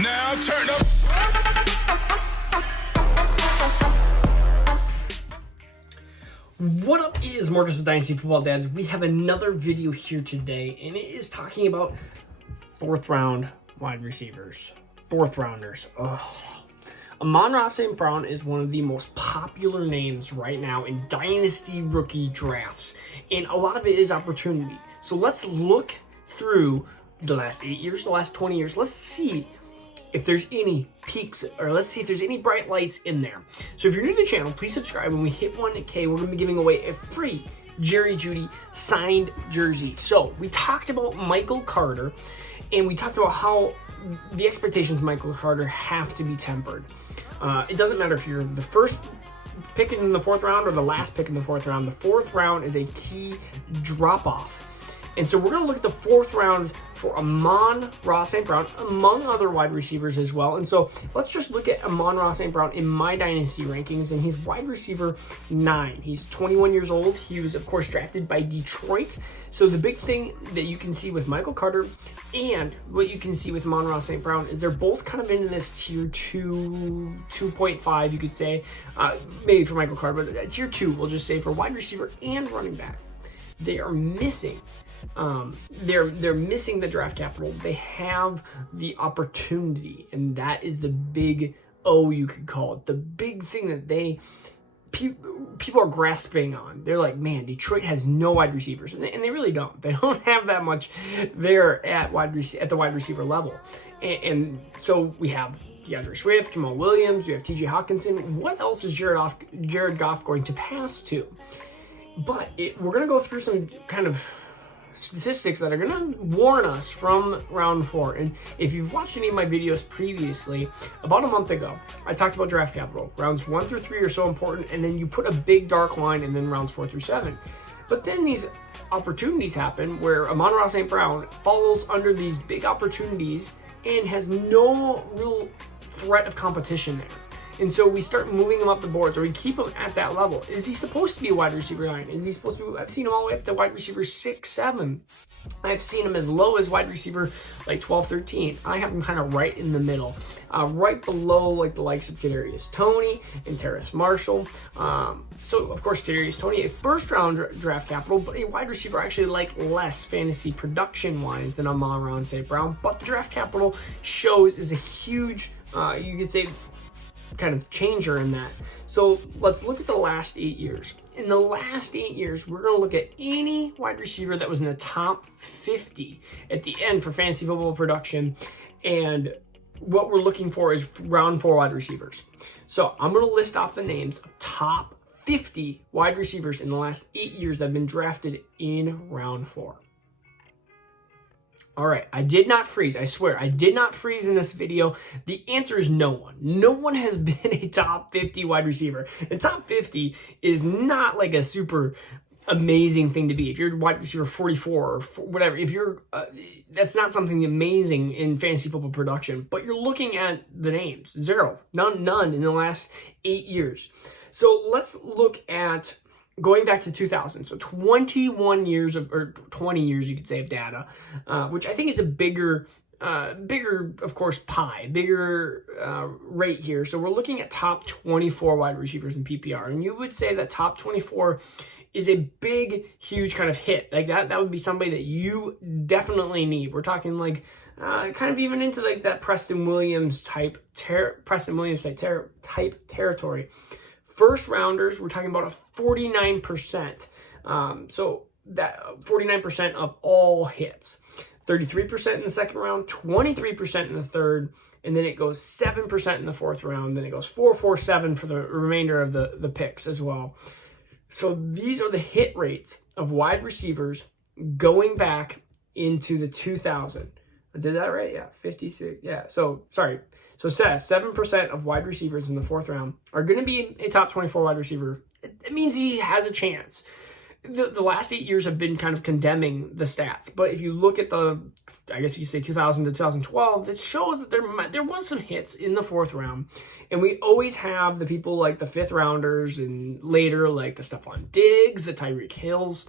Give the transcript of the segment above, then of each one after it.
Now turn up. What up is Marcus with Dynasty Football Dads. We have another video here today, and it is talking about fourth round wide receivers. Fourth rounders. Amon-Ra St. Brown is one of the most popular names right now in Dynasty rookie drafts, and a lot of it is opportunity. So let's look through the last 8 years, the last 20 years. Let's see if there's any peaks, or let's see if there's any bright lights in there. So if you're new to the channel, please subscribe. When we hit 1K, we're gonna be giving away a free Jerry Jeudy signed jersey. So we talked about Michael Carter, and we talked about how the expectations of Michael Carter have to be tempered. It doesn't matter if you're the first pick in the fourth round or the last pick in the fourth round. The fourth round is a key drop-off. And so we're going to look at the fourth round for Amon-Ra St. Brown, among other wide receivers as well. And so let's just look at Amon-Ra St. Brown in my Dynasty rankings, and he's wide receiver 9. He's 21 years old. He was, of course, drafted by Detroit. So the big thing that you can see with Michael Carter and what you can see with Amon-Ra St. Brown is they're both kind of in this tier 2, 2.5, you could say, maybe for Michael Carter, but tier 2, we'll just say, for wide receiver and running back. They are missing. They're missing the draft capital. They have the opportunity, and that is the big O, you could call it. The big thing that people are grasping on. They're like, man, Detroit has no wide receivers, and they really don't. They don't have that much there at the wide receiver level, and so we have DeAndre Swift, Jamal Williams, we have T.J. Hawkinson. What else is Jared Goff going to pass to? But we're going to go through some kind of statistics that are going to warn us from round 4. And if you've watched any of my videos previously, about a month ago, I talked about draft capital. Rounds 1 through 3 are so important, and then you put a big dark line, and then rounds 4 through 7. But then these opportunities happen where Amon-Ra St. Brown falls under these big opportunities and has no real threat of competition there. And so we start moving him up the boards, or we keep him at that level. Is he supposed to be a wide receiver 9? Is he supposed to be? I've seen him all the way up to wide receiver 6, 7. I've seen him as low as wide receiver like 12, 13. I have him kind of right in the middle, right below like the likes of Kadarius Toney and Terrace Marshall. So of course Kadarius Toney, a first round draft capital, but a wide receiver actually like less fantasy production wise than Amon-Ra St. Brown. But the draft capital shows is a huge, you could say, kind of changer in that. So let's look at the last 8 years. In the last 8 years, we're going to look at any wide receiver that was in the top 50 at the end for fantasy football production, and what we're looking for is round 4 wide receivers. So I'm going to list off the names of top 50 wide receivers in the last 8 years that have been drafted in round 4. All right, I did not freeze. I swear, I did not freeze in this video. The answer is no one. No one has been a top 50 wide receiver. The top 50 is not like a super amazing thing to be. If you're wide receiver 44 or whatever, if you're, that's not something amazing in fantasy football production, but you're looking at the names. Zero, none in the last 8 years. So let's look at going back to 2000, so 21 years or 20 years, you could say, of data, which I think is a bigger, of course, bigger rate here. So we're looking at top 24 wide receivers in PPR, and you would say that top 24 is a big, huge kind of hit. Like that would be somebody that you definitely need. We're talking like kind of even into like that Preston Williams type territory. First rounders, we're talking about a 49%. So that 49% of all hits. 33% in the second round, 23% in the third, and then it goes 7% in the fourth round. Then it goes 4, 4, 7 for the remainder of the picks as well. So these are the hit rates of wide receivers going back into the 2000. I did that right? Yeah, 56. Yeah, so sorry. So 7% of wide receivers in the fourth round are going to be a top 24 wide receiver. It means he has a chance. The last 8 years have been kind of condemning the stats. But if you look at I guess you could say 2000 to 2012, it shows that there was some hits in the fourth round. And we always have the people like the fifth rounders and later like the Stephon Diggs, the Tyreek Hills,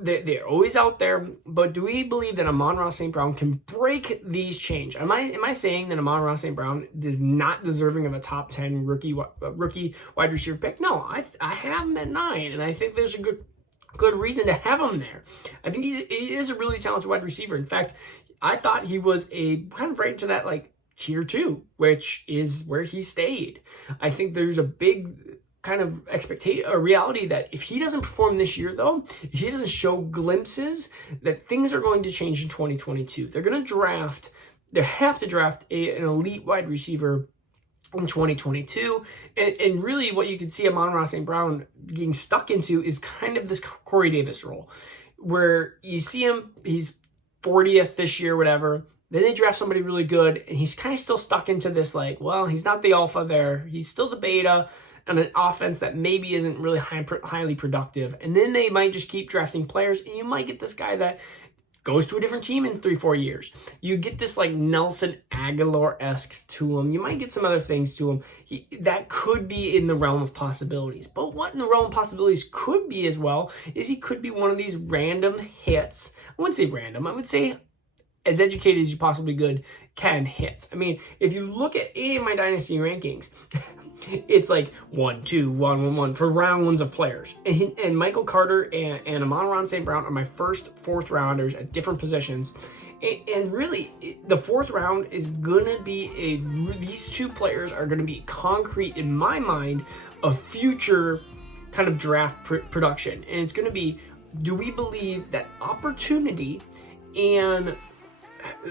They're always out there, but do we believe that Amon-Ra St. Brown can break these chains? Am I saying that Amon-Ra St. Brown is not deserving of a top 10 rookie wide receiver pick? No, I have him at 9, and I think there's a good reason to have him there. I think he is a really talented wide receiver. In fact, I thought he was a kind of right into that like tier 2, which is where he stayed. I think there's a big kind of reality that if he doesn't perform this year, though, if he doesn't show glimpses, that things are going to change in 2022. They have to draft an elite wide receiver in 2022. And really what you can see Amon-Ra St. Brown getting stuck into is kind of this Corey Davis role, where you see him, he's 40th this year, whatever. Then they draft somebody really good, and he's kind of still stuck into this, like, well, he's not the alpha there. He's still the beta on an offense that maybe isn't really highly productive. And then they might just keep drafting players, and you might get this guy that goes to a different team in 3-4 years. You get this like Nelson Aguilar-esque to him. You might get some other things to him. That could be in the realm of possibilities. But what in the realm of possibilities could be as well is he could be one of these random hits. I wouldn't say random. I would say as educated as you possibly can hits. I mean, if you look at any of my Dynasty rankings, it's like 1, 2, 1, 1, 1 for round ones of players. And Michael Carter and Amon-Ra St. Brown are my first 4th rounders at different positions. And really, the 4th round is going to be these two players are going to be concrete in my mind of future kind of draft production. And it's going to be, do we believe that opportunity and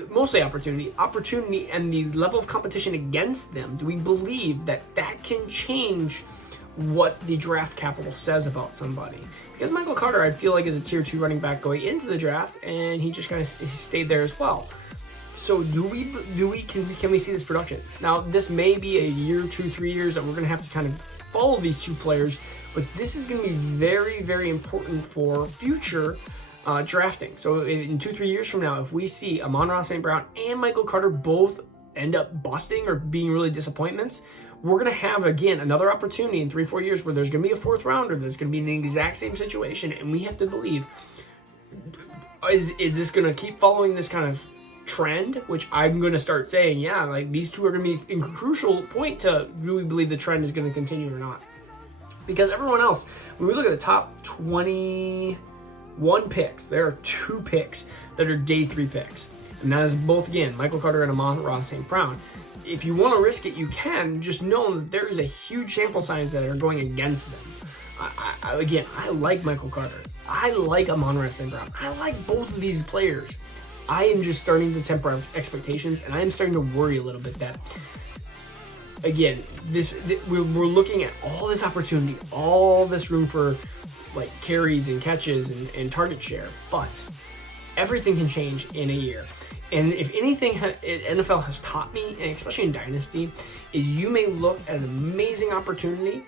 mostly opportunity and the level of competition against them, do we believe that can change what the draft capital says about somebody? Because Michael Carter, I feel like, is a tier 2 running back going into the draft, and he just kind of stayed there as well. So can we see this production? Now, this may be a year, 2, 3 years that we're going to have to kind of follow these two players, but this is going to be very, very important for future drafting. So in 2-3 years from now, if we see Amon-Ra St. Brown and Michael Carter both end up busting or being really disappointments, we're going to have, again, another opportunity in 3-4 years where there's going to be a 4th rounder that's going to be in the exact same situation, and we have to believe, is this going to keep following this kind of trend, which I'm going to start saying, yeah, like these two are going to be a crucial point to really believe the trend is going to continue or not. Because everyone else, when we look at the top 21 picks, there are 2 picks that are day 3 picks. And that is both, again, Michael Carter and Amon-Ra St. Brown. If you want to risk it, you can. Just know that there is a huge sample size that are going against them. I like Michael Carter. I like Amon-Ra St. Brown. I like both of these players. I am just starting to temper expectations, and I am starting to worry a little bit that, again, we're looking at all this opportunity, all this room for like carries and catches and target share, but everything can change in a year. And if anything NFL has taught me, and especially in Dynasty, is you may look at an amazing opportunity,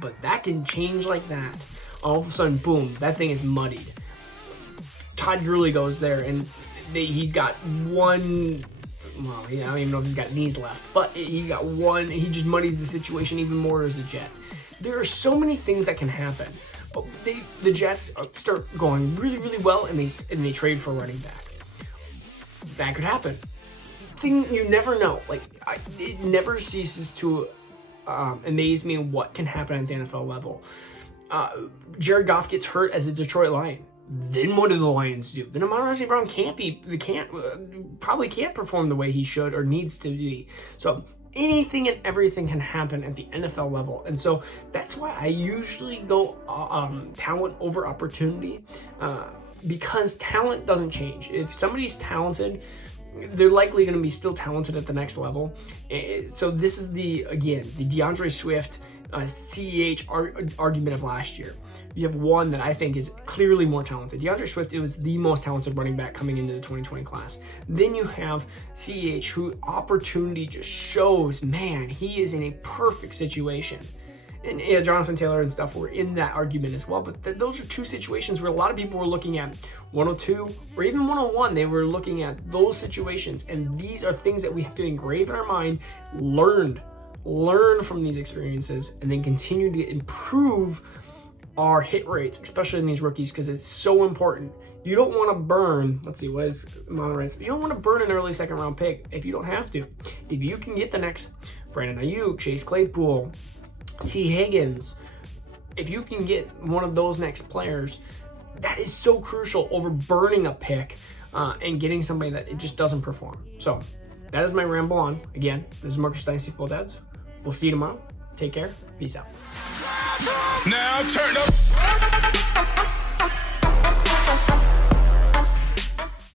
but that can change like that. All of a sudden, boom, that thing is muddied. Todd Gurley goes there, and he's got one, well, I don't even know if he's got knees left, but he's got one, and he just muddies the situation even more as a Jet. There are so many things that can happen. But the Jets start going really, really well, and they trade for a running back. That could happen. You never know. Like, it never ceases to amaze me what can happen at the NFL level. Jared Goff gets hurt as a Detroit Lion. Then what do the Lions do? Then Amon-Ra St. Brown probably can't perform the way he should or needs to be. So anything and everything can happen at the NFL level. And so that's why I usually go talent over opportunity, because talent doesn't change. If somebody's talented, they're likely going to be still talented at the next level. So this is the DeAndre Swift CEH argument of last year. You have one that I think is clearly more talented. DeAndre Swift, it was the most talented running back coming into the 2020 class. Then you have CEH, who opportunity just shows, man, he is in a perfect situation. And yeah, Jonathan Taylor and stuff were in that argument as well. But those are two situations where a lot of people were looking at 102 or even 101. They were looking at those situations. And these are things that we have to engrave in our mind, learn from these experiences, and then continue to improve are hit rates, especially in these rookies, because it's so important. You don't want to burn, let's see, what is Monterey's? You don't want to burn an early second round pick if you don't have to. If you can get the next Brandon Ayuk, Chase Claypool, T. Higgins, if you can get one of those next players, that is so crucial over burning a pick and getting somebody that it just doesn't perform. So that is my ramble on. Again, this is Marcus Dynasty Football Dads. We'll see you tomorrow. Take care. Peace out. Now turn up.